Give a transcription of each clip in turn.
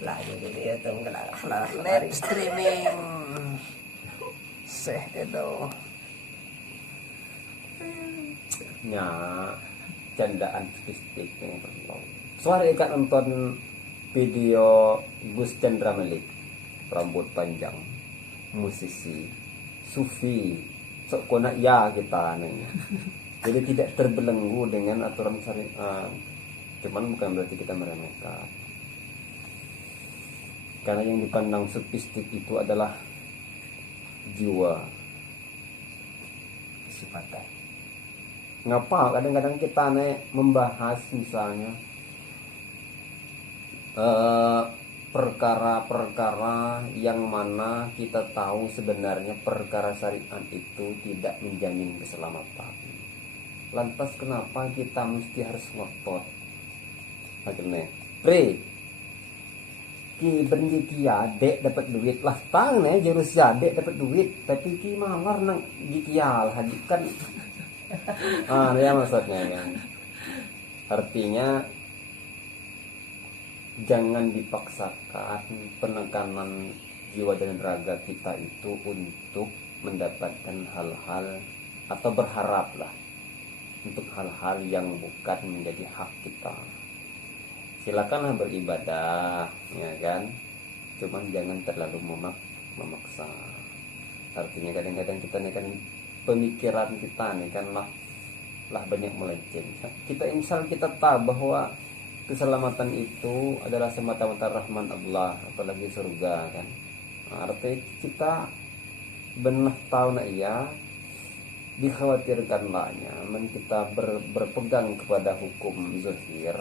Lagi dia tuh Live streaming seh itu nya candaan statistik yang terlalu. Soalnya ikan nonton video Gus Chandra Melik, rambut panjang, musisi, sufi, sok kona ya kita nanya. Jadi tidak terbelenggu dengan aturan syariat. Cuman bukan berarti kita meremehkan. Karena yang dipandang sofistik itu adalah jiwa, kesifatan. ngapa kadang-kadang kita membahas misalnya perkara-perkara yang mana kita tahu sebenarnya perkara syariat itu tidak menjamin keselamatan. Lantas kenapa kita mesti harus ngotot? Akhirnya, ki benji ki adek dapat duit lah tang nih jurus adek dapat duit tapi ki mawar nang jikial haji kan. Ya maksudnya kan. Artinya jangan dipaksakan penekanan jiwa dan raga kita itu untuk mendapatkan hal-hal atau berharaplah untuk hal-hal yang bukan menjadi hak kita. Silakanlah beribadah, ya kan? Cuman jangan terlalu memaksa. Artinya kadang-kadang kita nih kan pemikiran kita nih kan lah banyak melenceng. Kita misal kita tahu bahwa keselamatan itu adalah semata-mata rahman Allah, apalagi surga kan. Artinya kita benar tahu nak iya dikhawatirkanlahnya kita berpegang kepada hukum zahir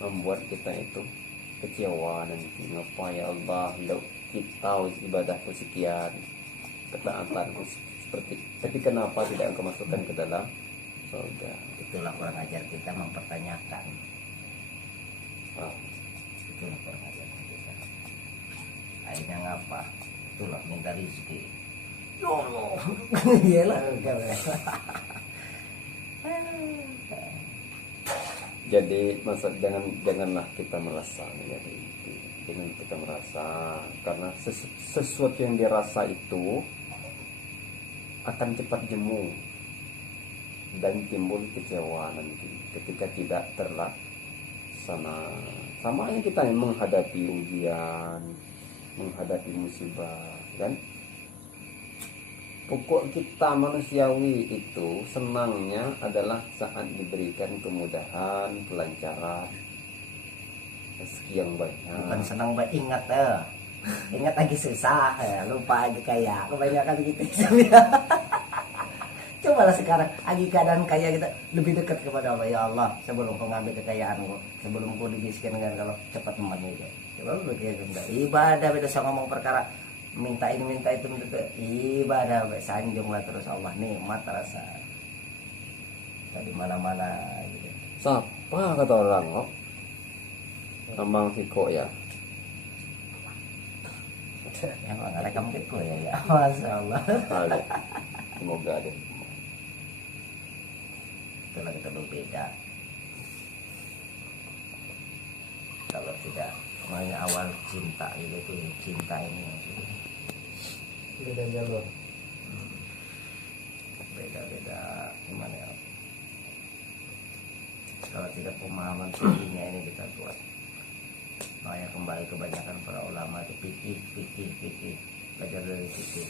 membuat kita itu kecewa nanti ngapa ya Allah lo kita ibadah sekian ketaatan seperti tapi kenapa tidak engkau masukkan ke dalam surga. Itulah kurang ajar kita mempertanyakan. Itulah kurang ajar kita. Akhirnya ngapa? Itulah minta rezeki. Ya Allah. Iyalah. Jadi janganlah kita merasa menjadi itu. Jangan kita merasa karena sesuatu yang dirasa itu akan cepat jemu dan timbul kecewa nanti ketika tidak terlaksana. Sama yang kita menghadapi ujian, menghadapi musibah, kan? Pokok kita manusiawi itu senangnya adalah saat diberikan kemudahan, kelancaran, rezeki yang banyak. Bukan senang banget, ingat ingat lagi susah lupa lagi kaya kebanyakan gitu. Cobalah sekarang lagi keadaan kaya kita lebih dekat kepada Allah. Ya Allah, sebelum kau ngambil kekayaanku, sebelum kau dibiskin dengan kalau cepat membantu itu. Coba lu kayak ibadah beda sama ngomong perkara minta ini minta itu ibadah sanjunglah terus Allah nikmat terasa di mana-mana gitu. Siapa kata orang kok? Emang Siko ya. Emang rekam Siko ya. Masya Allah. Semoga deh. Itulah kita berbeda. Kalau tidak makanya awal cinta itu cinta ini beda jalur. Beda gimana ya? Kalau tidak pemahaman tingginya ini kita buat. Makanya kembali kebanyakan para ulama itu fikih, belajar dari fikih.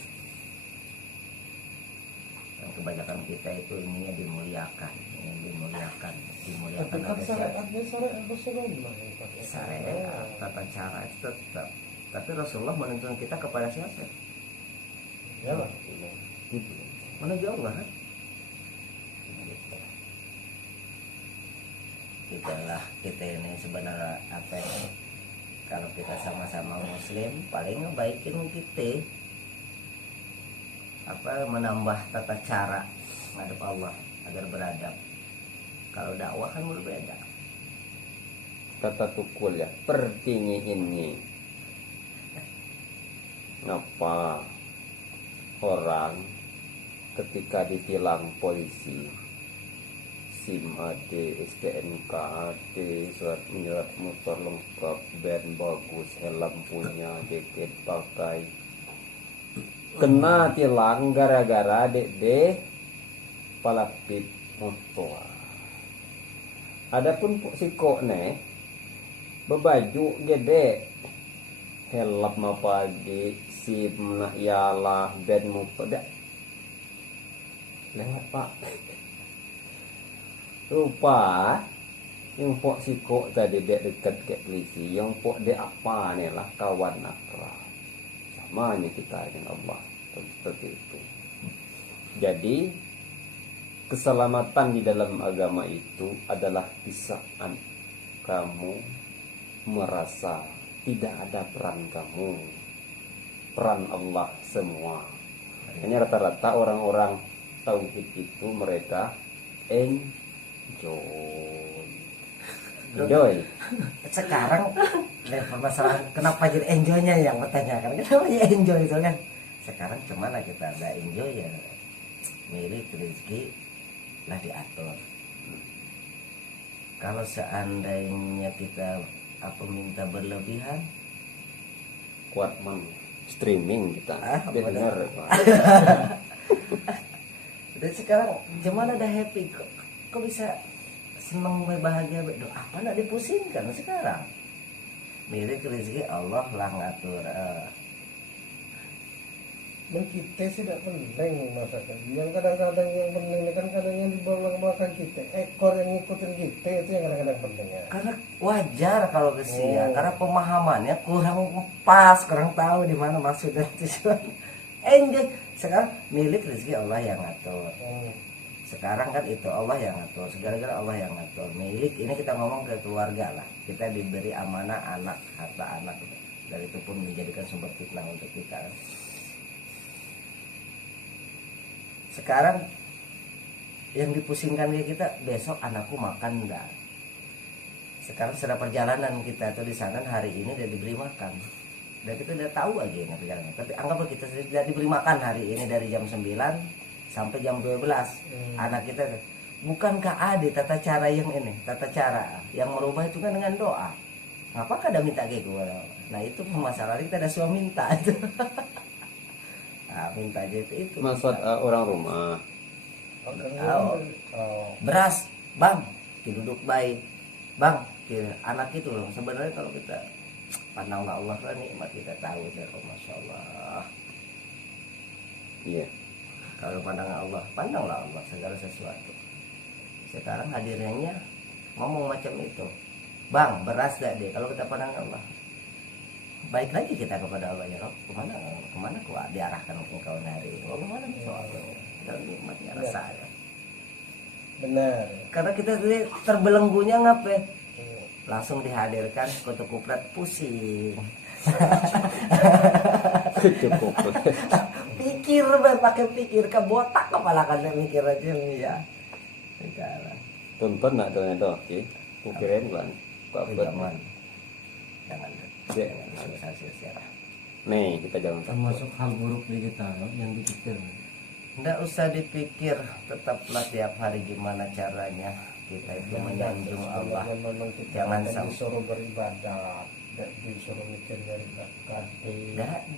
Yang kebanyakan kita itu ininya dimuliakan Tapi kan syariat Rasulullah syariat tata cara itu tetap. Tapi Rasulullah menuntun kita kepada siapa? ya lah. Menuju Allah kan? Kita ini sebenarnya apa ini? Kalau kita sama-sama muslim paling ngebaikin kita menambah tata cara menghadap Allah agar beradab. Kalau dakwah kan berbeda. Kata tukul ya, pertinggi ini. Ngapa orang ketika ditilang polisi SIM ada, STNK ada, surat menyurat motor lengkap, ban bagus, helm punya, jaket pakai. Kena tilang gara-gara dek palapit motor. Adapun si kok nih bebaju gede, helm apa pagi, SIM nak ialah ban motor dak. Lewat pak. Rupa yang pok si kok tadi dek dekat ke polisi, yang pok dek apa nih lah kawan akrab. Samanya kita dengan Allah seperti itu. Jadi keselamatan di dalam agama itu adalah di saat kamu merasa tidak ada peran kamu, peran Allah semua. Hanya rata-rata orang-orang tauhid itu mereka enjoy. Sekarang level masalah kenapa jadi enjoynya yang bertanyakan, kenapa ya enjoy itu kan? Sekarang cuman lah kita ada enjoy ya, milik rezeki lah diatur. Kalau seandainya kita minta berlebihan, Kuat streaming kita. Dia benar. dengar Pak. Dan sekarang gimana dah happy kok bisa senang bahagia doa apa nak dipusingkan sekarang? Milik rezeki Allah lah ngatur. Dan kita sih tidak penting masakan. Yang kadang-kadang yang penting kan kadang yang di belakang kita, ekor yang ngikutin kita itu yang kadang-kadang penting ya. Karena wajar kalau kesian, karena pemahamannya kurang pas, kurang tahu di mana maksud dan tujuan. Enjoy. Sekarang milik rezeki Allah yang ngatur. Sekarang kan itu Allah yang ngatur, segala-gala Allah yang ngatur. Milik ini kita ngomong ke keluarga lah. Kita diberi amanah anak, harta anak, dan itu pun menjadikan sumber fitnah untuk kita. Sekarang yang dipusingkan kita besok anakku makan enggak. Sekarang sedang perjalanan kita tuh di sana hari ini udah diberi makan. Dan kita udah tahu aja ini perjalanan. Tapi anggaplah kita tidak diberi makan hari ini dari jam 9 sampai jam 12. Anak kita bukankah ada tata cara yang ini, tata cara yang merubah itu kan dengan doa. Ngapa kada minta kayak gue? Nah itu masalahnya kita ada suami minta itu. Nah, minta aja itu. Maksud orang rumah. Beras, bang, duduk baik, bang, anak itu loh. Sebenarnya kalau kita pandanglah Allah kan nikmat kita tahu ya, masya Allah. Iya. Kalau pandanglah Allah segala sesuatu. Sekarang hadirnya ngomong macam itu, bang, beras gak deh? Kalau kita pandang Allah, baik lagi kita kepada Allah ya Rob, kemana kau diarahkan engkau hari ini? Kemana soalnya dalam nikmatnya rasa ya. Benar. Karena kita terbelenggunya ngapain? Langsung dihadirkan kutu kupret pusing. Cukup. Pikir pakai pikir ke botak kepala kan mikir aja ya. Sekarang. Tonton nak dong itu, oke? Kukirin kan? Jangan. Ya. Sia-sia. Nih kita jangan Termasuk hal buruk di kita yang dipikir. Nggak usah dipikir, tetaplah tiap hari gimana caranya kita itu menyanjung Allah. Jangan sampai disuruh beribadah, tidak disuruh mikir dari dekat.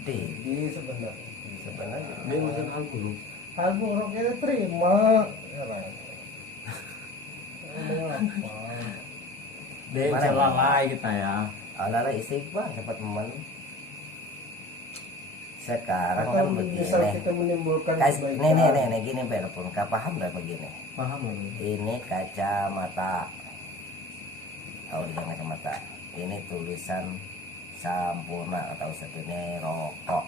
Jadi sebenarnya dia masuk hal buruk. hal buruk kita terima. Ya, lah. Ngomong apa? Dia Celalai kita ya. Alala istighfar cepat teman. Sekarang kan Akan begini. bisa kita menimbulkan Nih gini pun kau paham nggak begini? Paham ya? Ini kacamata. Tahu di kacamata. Ini tulisan Sampurna atau satu ini rokok.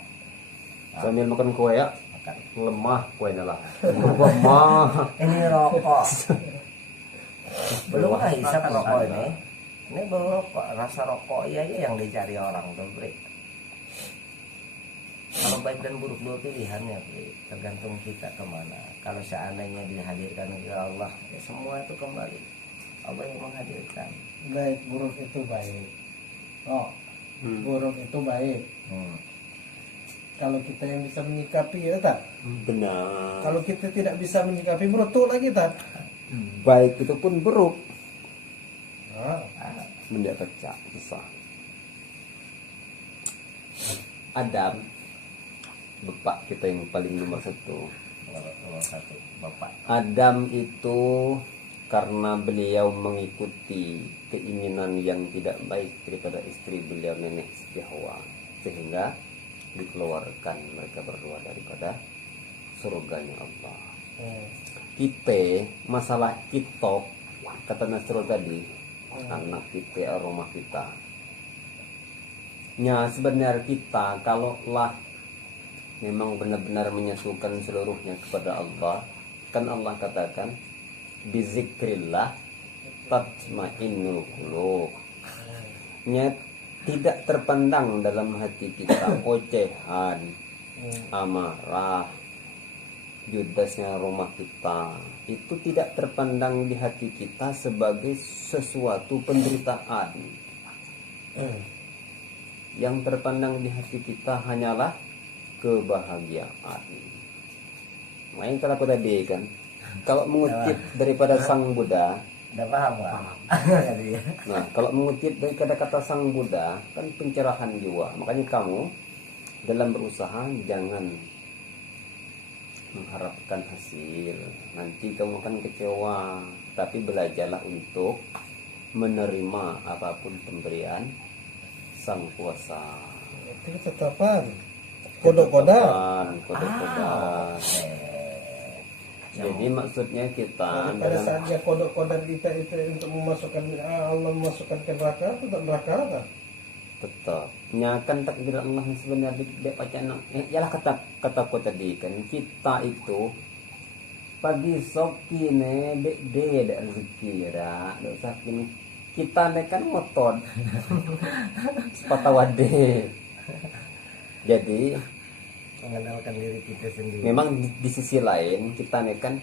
sambil makan kue ya. Makan. Lemah kuenya lah. Lemah. Ini rokok. Belum hisap rokok ini. Ini belum rokok. Rasa rokok ya yang dicari orang tuh, Bri. Kalau baik dan buruk dua pilihannya, Bri. Tergantung kita kemana. Kalau seandainya dihadirkan ke Allah, ya semua itu kembali. Allah yang menghadirkan. Baik buruk itu baik. Oh, buruk itu baik. Kalau kita yang bisa menyikapi ya tak. Benar. Kalau kita tidak bisa menyikapi betul lagi tak. baik itu pun buruk. Ah, Mendak pecah susah. Adam, bapak kita yang paling nomor satu. Nomor satu bapak. Adam itu karena beliau mengikuti keinginan yang tidak baik daripada istri beliau, nenek Siti Hawa, sehingga dikeluarkan mereka berdua daripada surganya Allah. Kita, masalah kita, kata Nasrul tadi, anak kita, rumah kita. Ya sebenarnya kita kalau lah memang benar-benar menyatukan seluruhnya kepada Allah, kan Allah katakan bizikrillah tatmainnul qulub. Nya tidak terpandang dalam hati kita ocehan, amarah, judasnya rumah kita, itu tidak terpandang di hati kita sebagai sesuatu penderitaan. Yang terpandang di hati kita hanyalah kebahagiaan. Main kalau aku tadi kan, kalau mengutip daripada Sang Buddha, Udah paham nggak? Tadi ya. nah kalau mengutip dari kata-kata Sang Buddha kan pencerahan jiwa. Makanya kamu dalam berusaha jangan mengharapkan hasil, nanti kamu akan kecewa. Tapi belajarlah untuk menerima apapun pemberian Sang Kuasa. itu ketetapan. Kodok-kodok. Kodok-kodok. Jadi maksudnya kita Pada saat dia kodok-kodok kita itu untuk memasukkan Allah memasukkan ke neraka, tetap neraka kan? tetap nyakan takdir Allah yang sebenarnya tidak pacaran. Yalah kataku tadi kan, kita itu pagi sok kini bede ada rezeki ya, dosa kini kita nih kan ngotot sepatawade. Jadi Mengenalkan diri kita sendiri. memang di sisi lain kita nih kan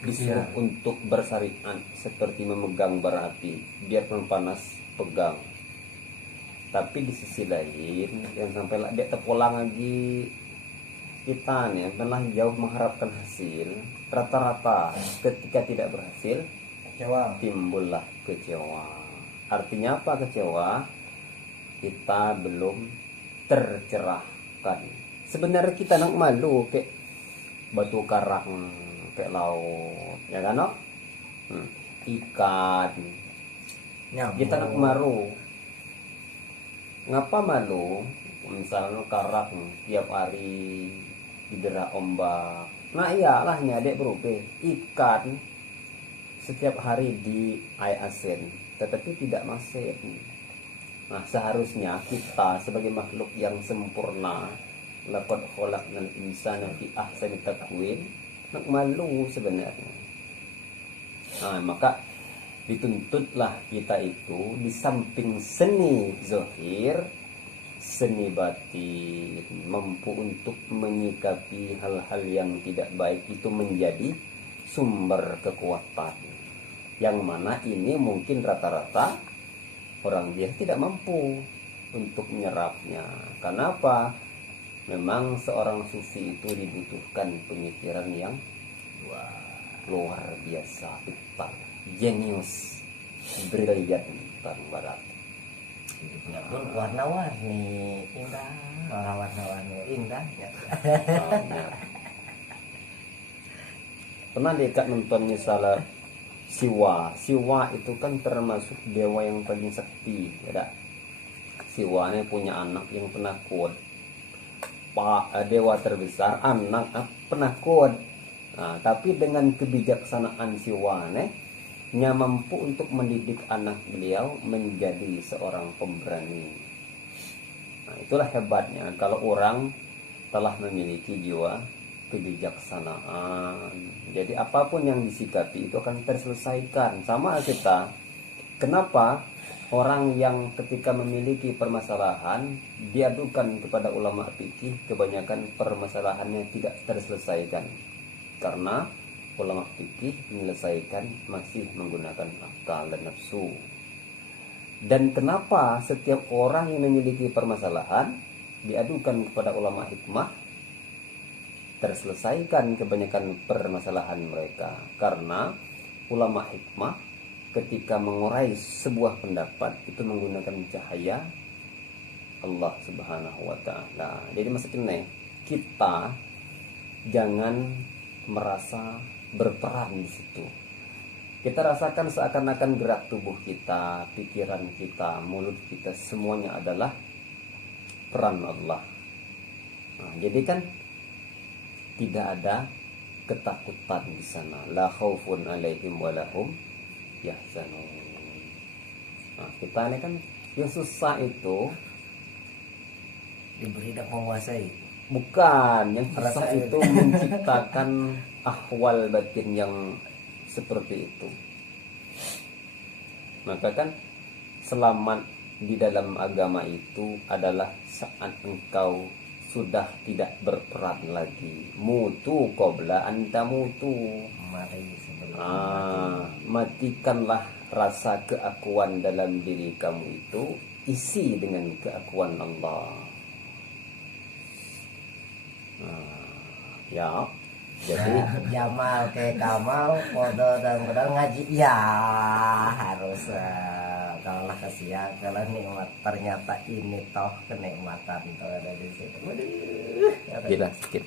disuruh untuk bersyariat seperti memegang bara api, biarpun panas pegang. Tapi di sisi lain yang sampai lah dia terpulang lagi, kita nih pernah jauh mengharapkan hasil, rata-rata ketika tidak berhasil Kecewa. timbullah kecewa. Artinya apa kecewa? Kita belum tercerahkan. Sebenarnya kita nak malu kayak batu karang, kayak laut, ya kan? No? Ikan. Kita nak malu. Ngapa malu? Misalnya karang tiap hari didera ombak. Nah iyalah nyadek berupa ikan setiap hari di air asin, tetapi tidak masin. Nah seharusnya kita sebagai makhluk yang sempurna, laqad khalaqnal insana fi ahsani taqwim, nak malu sebenarnya. Nah maka dituntutlah kita itu di samping seni zahir, seni batin, mampu untuk menyikapi hal-hal yang tidak baik itu menjadi sumber kekuatan. Yang mana ini mungkin rata-rata orang dia tidak mampu untuk menyerapnya. Kenapa? Memang seorang sufi itu dibutuhkan pemikiran yang luar biasa, pintar, jenius, brilian, barat. Hidupnya pun warna-warni, indah, warna-warni indah. Ya. Pernah dekat nonton misalnya Siwa. Siwa itu kan termasuk dewa yang paling sakti, ya. Siwa ini punya anak yang penakut. Dewa terbesar, anak penakut. Nah, tapi dengan kebijaksanaan Siwa nya mampu untuk mendidik anak beliau menjadi seorang pemberani. Nah, itulah hebatnya kalau orang telah memiliki jiwa kebijaksanaan. Jadi apapun yang disikapi itu akan terselesaikan. Sama kita. Kenapa orang yang ketika memiliki permasalahan diadukan kepada ulama fikih, kebanyakan permasalahannya tidak terselesaikan? Karena ulama fikih menyelesaikan masih menggunakan akal dan nafsu. Dan kenapa setiap orang yang memiliki permasalahan diadukan kepada ulama hikmah? terselesaikan kebanyakan permasalahan mereka. Karena ulama hikmah ketika mengurai sebuah pendapat itu menggunakan cahaya Allah Subhanahu wa taala. Jadi maksudnya kita jangan merasa berperan di situ. Kita rasakan seakan-akan gerak tubuh kita, pikiran kita, mulut kita, semuanya adalah peran Allah. Nah, jadi kan tidak ada ketakutan di sana. La khaufun alaihim walahum yahzanun. Nah, kita ini kan yang susah itu diberi dan menguasai. bukan, yang susah Perasaan. itu menciptakan ahwal batin yang seperti itu. Maka kan selamat di dalam agama itu adalah saat engkau sudah tidak berperan lagi. Mutu qabla anta mutu. Mati sebelum Matikanlah rasa keakuan dalam diri kamu itu, isi dengan keakuan Allah. Ya, jadi Jamal ke Kamal, Kodo dan Kodal ngaji. Ya harus kalau lah kasihan, kalau nikmat ternyata ini toh kenikmatan toh ada di situ. Waduh. jelas sedikit.